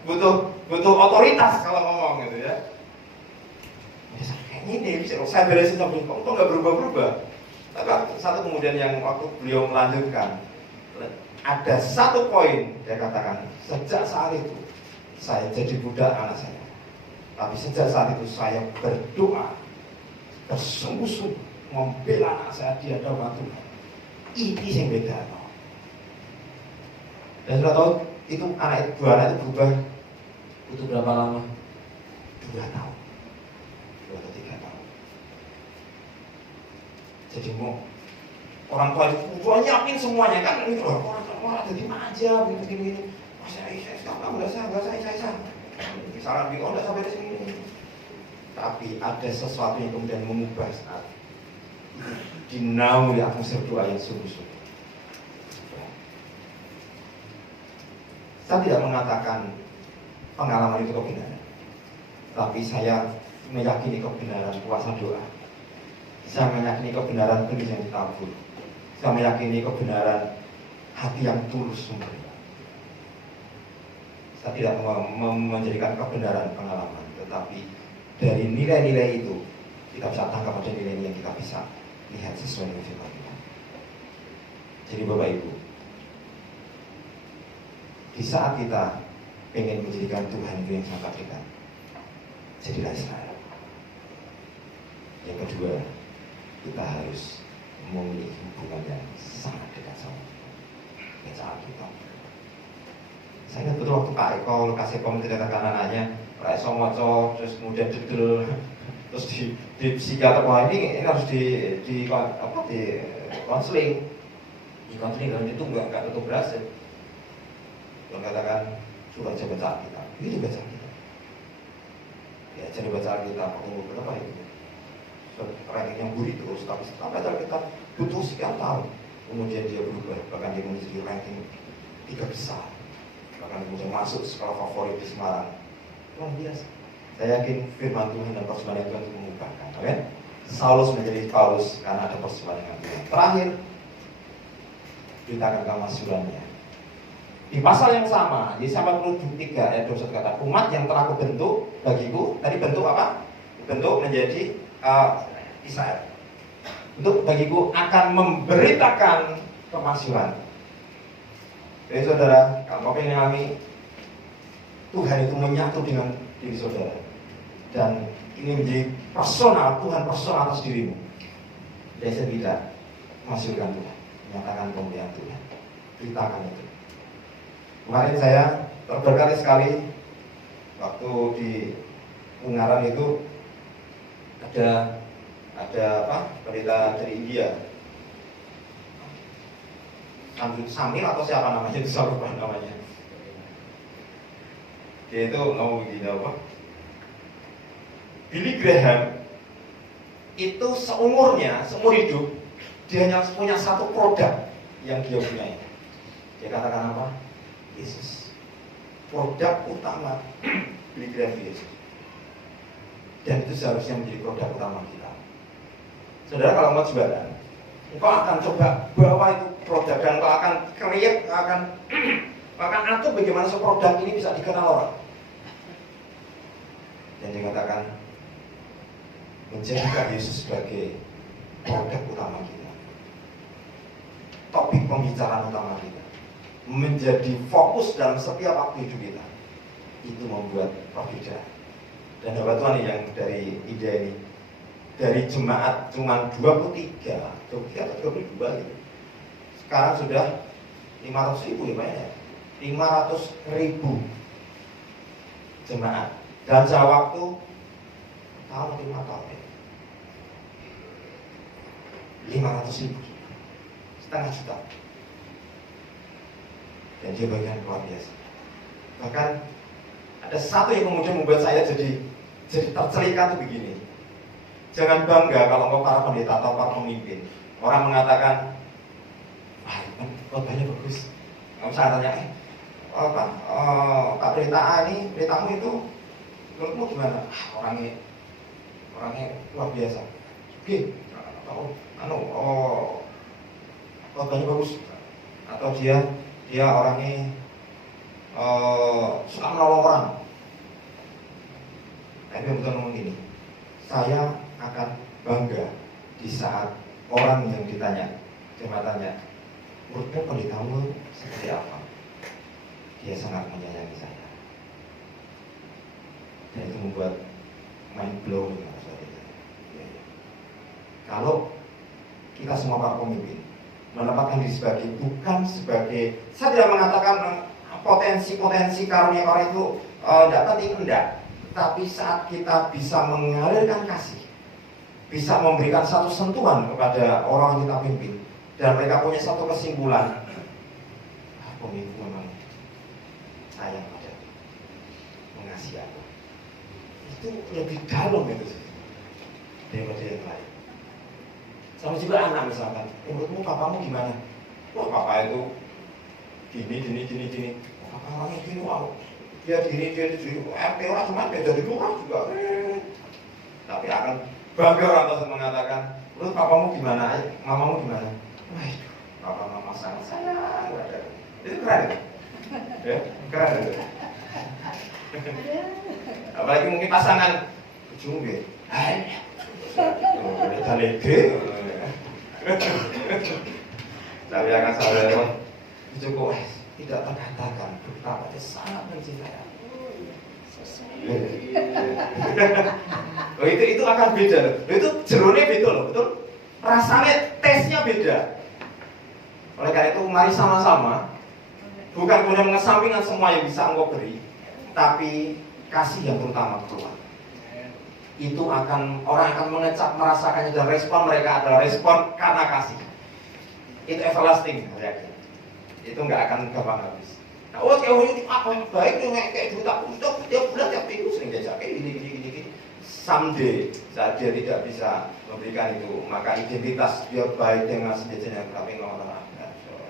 butuh otoritas kalau ngomong gitu ya. Kayaknya ini bisa saya beresin tapi kok nggak berubah-berubah. Tapi satu kemudian yang waktu beliau melanjutkan, ada satu poin dia katakan, sejak saat itu saya jadi budak anak saya. Tapi sejak saat itu saya berdoa bersungguh-sungguh membela anak saya di hadapan Tuhan. Ini yang beda. Dan sudah tahu itu dua anak itu berubah butuh berapa lama? 2 tahun, 2 atau 3 tahun. Jadi mau orang tua itu nyiapin semuanya kan, ini orang jadi manja begini. Saya kamu nggak saya. Misalnya bingung nggak sampai di sini. Tapi ada sesuatu yang kemudian mengubah saat dinaungi atmosfer doa yang sungguh-sungguh. Saya tidak mengatakan pengalaman itu kebenaran, tapi saya meyakini kebenaran kuasa doa. Saya meyakini kebenaran benih yang ditabur. Saya meyakini kebenaran hati yang tulus sumbernya. Saya tidak menjadikan kebenaran pengalaman, tetapi dari nilai-nilai itu kita bisa tangkap pada nilai yang kita bisa lihat sesuai dengan firman Tuhan. Jadi Bapak Ibu, di saat kita ingin menjadikan Tuhan itu yang sangat dekat, jadilah Israel. Yang kedua, kita harus memiliki hubungan yang sangat dekat sama kita. Saya ingat betul waktu Kak Eko kasih menceritakan anaknya, Kak Eko moco, terus kemudian dedel, terus di psikiater, wah ini harus di konseling, dan itu nggak tentu berhasil. Yang katakan sudah aja baca kita, ini dibaca kita, ya jadi baca kita tunggu berapa itu, rankingnya buri terus, tapi setelah baca kita butuh sekian tahun, kemudian dia berubah, bahkan dia menjadi ranking 3 besar. Bahkan kemudian masuk sekolah favorit di Semarang. Luar biasa. Saya yakin firman Tuhan dan persembahan Tuhan itu mengubahkan. Amin. Saulus menjadi Paulus karena ada persembahan dengan Tuhan. Terakhir, beritakan kemasulannya. Di pasal yang sama, Yesaya 43 ayat 21 kata, umat yang telah kubentuk bagiku, tadi bentuk apa? Bentuk menjadi Israel. Bentuk bagiku akan memberitakan kemasulan. Jadi saudara, kalau kau ingin mengalami Tuhan itu menyatu dengan diri saudara, dan ini menjadi personal, Tuhan personal atas dirimu. Jadi saya tidak menghasilkan Tuhan, menyatakan kemuliaan Tuhan, beritakan itu. Kemarin saya berkali sekali waktu di Ungaran itu ada pendeta dari India, Samil atau siapa namanya itu, saya lupa namanya. Dia itu ngomong begini apa? Billy Graham itu seumur hidup dia hanya punya satu produk yang dia punya. Dia katakan apa? Yesus. Produk utama Billy Graham Yesus. Dan itu seharusnya menjadi produk utama kita. Saudara, kalau mau jualan, engkau akan coba bawa itu produk dan engkau akan create, akan atur bagaimana produk ini bisa dikenal orang. Dan dikatakan menjadikan Yesus sebagai produk utama kita, topik pembicaraan utama kita, menjadi fokus dalam setiap waktu hidup kita. Itu membuat perbedaan. Dan Bapak Tuhan yang dari ide ini, dari jemaat cuma 23 atau 22 gitu. Sekarang sudah 500.000 ya Pak ya. 500.000 jemaat. Dan jangka waktu tahun 5 tahun ya. 500.000, setengah juta. Dan dia bagian luar biasa. Bahkan ada satu yang kemudian membuat saya jadi tercelikat tuh begini. Jangan bangga kalau engkau para pendeta atau para pemimpin. Orang mengatakan, wah khotbahnya bagus. Kamu saya tanya, Pak Pendeta A ini, pendetamu itu menurutmu gimana? Orangnya luar biasa. Oke, khotbahnya bagus. Atau dia orangnya suka menolong orang. Tapi betul ngomong gini, saya akan bangga di saat orang yang ditanya, jemaatnya, menurutmu pendetamu seperti apa? Dia sangat menyayangi saya. Dan itu membuat mind blowing. Kalau kita semua para pemimpin menempatkan diri bukan sebagai, saya tidak mengatakan potensi karunia itu tidak penting, enggak. Tapi saat kita bisa mengalirkan kasih, bisa memberikan satu sentuhan kepada orang yang kita pimpin, dan mereka punya satu kesimpulan, pemimpin memang sayang pada mengasihi aku. Itu lebih dalam itu daripada yang lain. Sama juga anak misalkan, menurutmu papamu gimana? Wah papa itu gini. Papa orangnya gini, wow. Dia diri, RT orang cuma beda dari orang juga. Tapi akan bangga orang tersebut mengatakan, menurut papamu gimana? Mamamu gimana? Wah, papa mama sangat sayang. Itu keren. Ya, keren itu. Apalagi mungkin pasangan ujung deh. Beda lege. Tapi akan selalu cukup tidak terkatakan betapa dia sangat mencintai aku. Oh itu akan beda loh. Itu jerone beda loh, betul? Rasanya tesnya beda. Oleh karena itu mari sama-sama bukan kemudian mengesampingkan semua yang bisa engkau beri, tapi kasih yang terutama keluar. Itu orang akan mengecap merasakannya dan respon mereka adalah respon karena kasih. Itu everlasting reaksi. Itu nggak akan gampang habis. Nah, ini apa baik nih kayak duit aku itu tiap bulan tiap minggu sering jajak kayak gini. Someday saat dia tidak bisa memberikan itu, maka identitas dia baik dengan jajannya tapi ngomong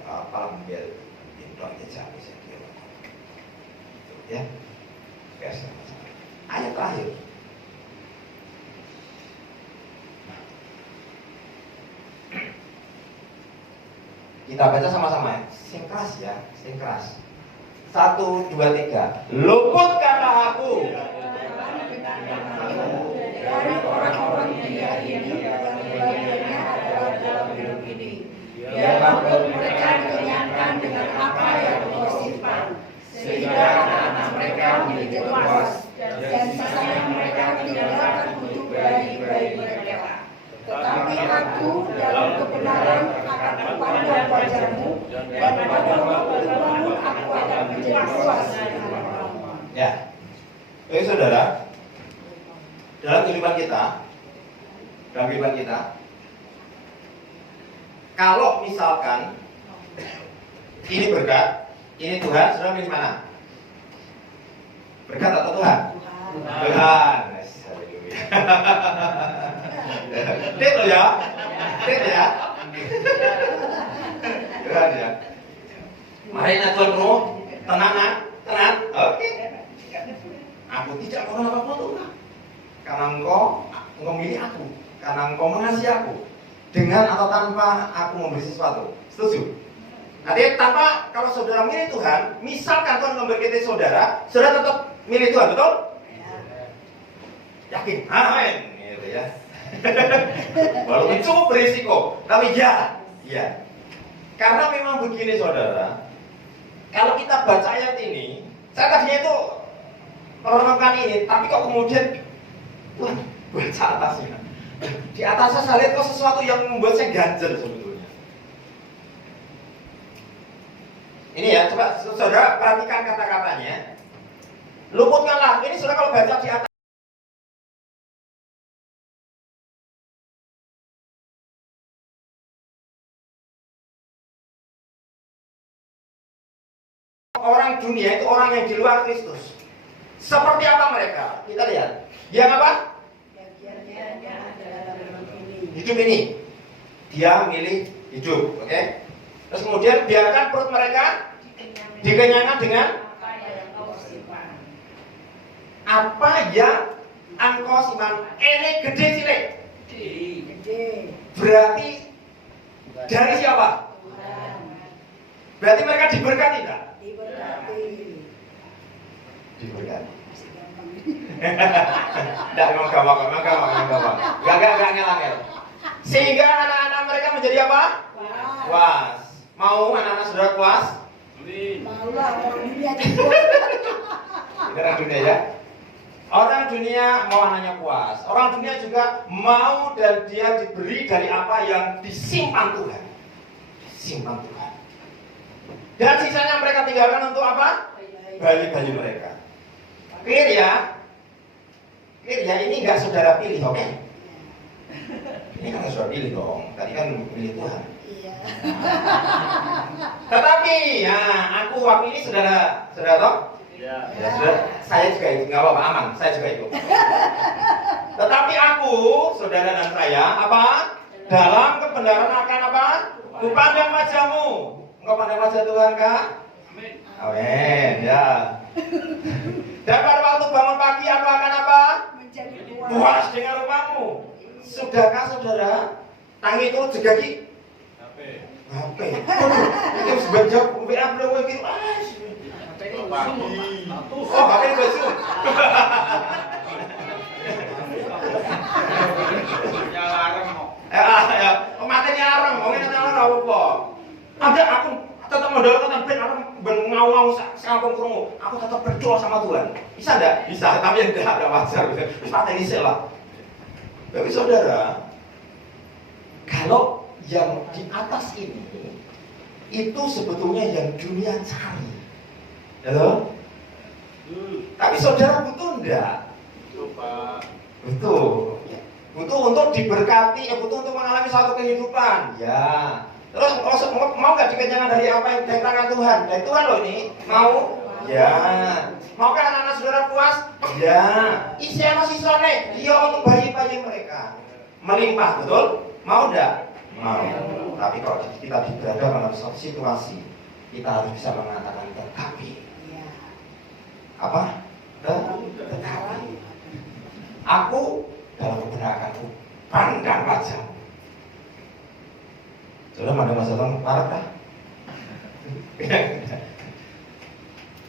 apalah biar dong jajak bisa kira. Ya, biasa. Ayat terakhir. Kita baca sama-sama ya. Sing keras ya, sing keras. 1, 2, 3. Luputkanlah aku dari orang-orang dia ini yang bagiannya adalah dalam hidup ini. Biarlah mereka dikenyangkan dengan apa yang kau simpan, sehingga anak-anak mereka menjadi puas, dan sisanya mereka tinggalkan untuk bayi-bayi mereka. Tetapi aku dalam kebenaran akan memandang wajahmu, dan pada waktu bangun aku akan menjadi puas denganmu. ya. Oke saudara, dalam kehidupan kita, kalau misalkan ini berkat, ini Tuhan, saudara milih mana? Berkat atau Tuhan? Tuhan. Tit lo ya. Tuhan ya. Mari nak tuanmu, tenang. Oke. Aku tidak pernah apa-apa Tuhan. Karena engkau memilih aku, karena engkau mengasihi aku. Dengan atau tanpa aku memberi sesuatu. Setuju? Artinya tanpa, kalau saudara milih Tuhan, misalkan Tuhan memberkati saudara tetap milih Tuhan, betul? Yakin? Amin. Gitu ya. Walaupun cukup berisiko, tapi ya. Karena memang begini saudara, kalau kita baca ayat ini, saya tadinya itu merenungkan ini, tapi kok kemudian wah, baca atasnya. Di atasnya saya lihat kok sesuatu yang membuat saya ganjel sebetulnya. Ini ya, coba saudara perhatikan kata-katanya. Luputkanlah, ini saudara kalau baca di atas orang dunia itu orang yang di luar Kristus. Seperti apa mereka? Kita lihat. Yang apa? Hidup ini. Dia milih hidup, oke? Terus kemudian biarkan perut mereka dikenyangkan dengan apa yang engkau simpan. Ini gede cilik. Berarti dari siapa? Berarti mereka diberkati enggak? Diberkati. Enggak, memang gampang. Enggak ngel-ngel. Sehingga anak-anak mereka menjadi apa? Puas. Mau anak-anak saudara puas? Maulah orang dunia juga. Orang dunia ya. Orang dunia mau anaknya puas. Orang dunia juga mau dan dia diberi dari apa yang disimpan Tuhan. Disimpan Tuhan. Dan sisanya mereka tinggalkan untuk apa? Bayi-bayi mereka. Clear ya? Ini enggak saudara pilih, oke? Ini kan nggak saudara pilih dong. Tadi kan pilih Tuhan. Iya. Tetapi, ya aku waktu ini saudara toh? Ya. Ya saudara, saya juga ikut, nggak apa-apa, aman. Saya juga ikut. Tetapi aku, saudara dan saya, apa? Dalam kebenaran akan apa? Kupandang wajahmu. Engkau pandang wajah Tuhan kah? Amin. Ya. Dan pada waktu bangun pagi aku akan apa? Menjadi Puas dengan rupamu. Sudahkah saudara? Tangi itu jegaki. HP. Ini harus baca WA belum gitu. Oh, pakai baju. Ya, matanya areng, mungkin nanti orang tahu kok. Ada aku tetap modal tentang ben orang ngau-ngau sakampung krungu. Aku tetap berdoa sama Tuhan. Bisa enggak? Bisa, tapi enggak wajar. Wis pateni sik lah. Tapi saudara, kalau yang di atas ini itu sebetulnya yang dunia cari. Halo? Tapi saudara butuh enggak? Butuh. Butuh untuk diberkati, butuh untuk mengalami suatu kehidupan. Ya. Terus kalau mau nggak dikenyangan dari apa yang dikatakan Tuhan? Dari Tuhan loh ini. Mau? Ya. Mau kan anak-anak saudara puas? Ya. Isi anak sisone, iya untuk bayi-bayi mereka. Melimpah, betul? Mau enggak? Mau. Tapi kalau kita berada dalam suatu situasi, kita harus bisa mengatakan tetapi. Apa? Tetapi. Aku dalam kebenaranku pandang wajahmu. Saudara mandang wajah Tuhan parah kah?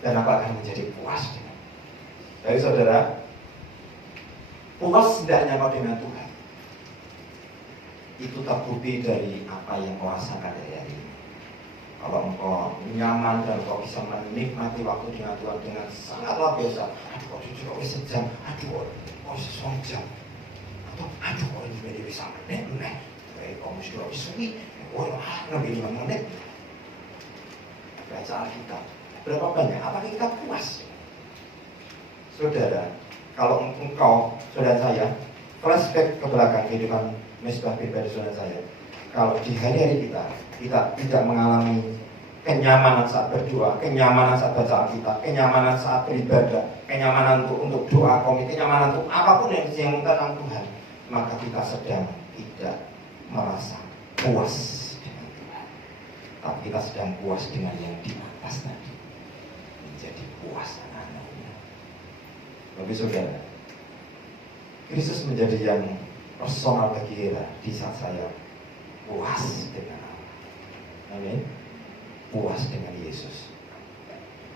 Dan aku akan menjadi puas dengan. Jadi saudara, puas hendaknya kau dengan Tuhan. Itu terbukti dari apa yang kau rasakan dari hari ini. Kalau engkau nyaman dan kau bisa menikmati waktu dengan Tuhan dengan sangat luar biasa. Aduh, kau jujur kau sejam. Aduh, kau sesuatu jam. Aduh, kau ini bisa menit, kau mesti kau suwi. Nabi 5 menit. Baca Alkitab. Berapa banyak? Apakah kita puas? Saudara, kalau engkau, saudara saya, flashback ke belakang kehidupan mesbah pribadi saudara saya. Kalau di hari-hari kita tidak mengalami kenyamanan saat berdoa, kenyamanan saat baca Alkitab, kenyamanan saat beribadah, kenyamanan untuk doa komit, kenyamanan untuk apapun yang tentang Tuhan, maka kita sedang tidak merasa puas dengan Tuhan. Tapi kita sedang puas dengan yang di atas tadi, menjadi puas anak-anaknya. Tapi saudara, Kristus menjadi yang personal bagi kita di saat saya puas dengan Allah. Amin. Puas dengan Yesus.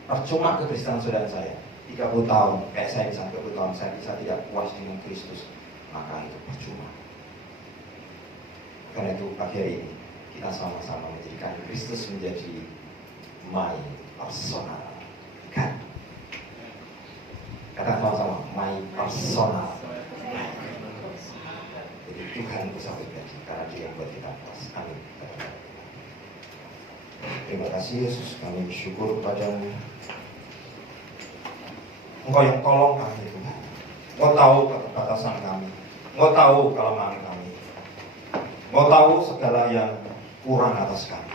Percuma kekristenan saudara saya 30 tahun, kayak saya misalnya 30 tahun saya bisa tidak puas dengan Kristus, maka itu percuma. Karena itu pagi hari ini kita sama-sama menjadikan Kristus menjadi my personal God. Kata sama-sama my personal. Jadi Tuhan bersama pribadi karena Dia yang buat kita puas. Amin. Terima kasih Yesus, kami bersyukur kepadamu. Engkau yang tolong kami Tuhan. Engkau tahu keterbatasan kami. Engkau tahu kelemahan kami. Engkau tahu segala yang kurang atas kami.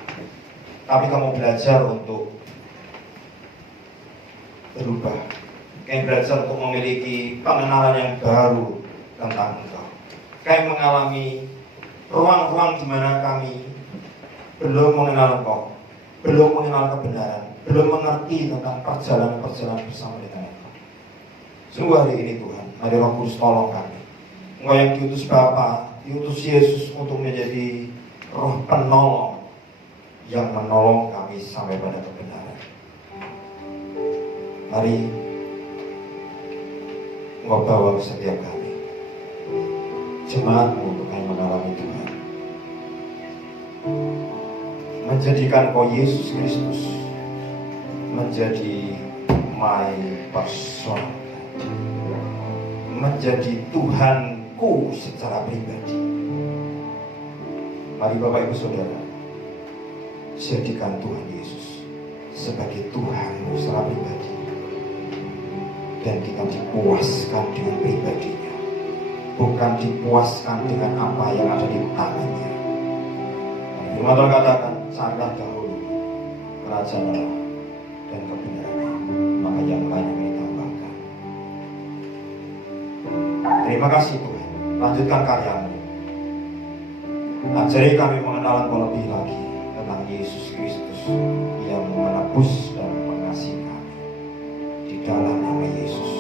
Tapi kamu belajar untuk berubah. Kami belajar untuk memiliki pengenalan yang baru tentang Engkau. Kami mengalami ruang-ruang di mana kami belum mengenal Engkau, belum mengenal kebenaran, belum mengerti tentang perjalanan-perjalanan bersama dengan Engkau. Sungguh hari ini Tuhan, mari Roh Kudus tolong kami. Engkau yang diutus Bapa, diutus Yesus untuk menjadi Roh penolong yang menolong kami sampai pada kebenaran. Mari Engkau bawa ke setiap kami, jemaat-Mu untuk kami mengalami Tuhan, menjadikan Kau Yesus Kristus menjadi my person, menjadi Tuhanku secara pribadi. Mari Bapak Ibu Saudara, jadikan Tuhan Yesus sebagai Tuhanmu secara pribadi, dan kita dipuaskan dengan pribadinya, bukan dipuaskan dengan apa yang ada di tangannya. Firman Tuhan katakan, carilah dahulu kerajaan Allah dan kebenarannya, maka yang lain akan ditambahkan. Terima kasih Tuhan, lanjutkan karya-Mu. Ajari kami mengenal Engkau lebih lagi tentang Yesus Kristus yang menebus dan mengasihi kami. Di dalam nama Yesus.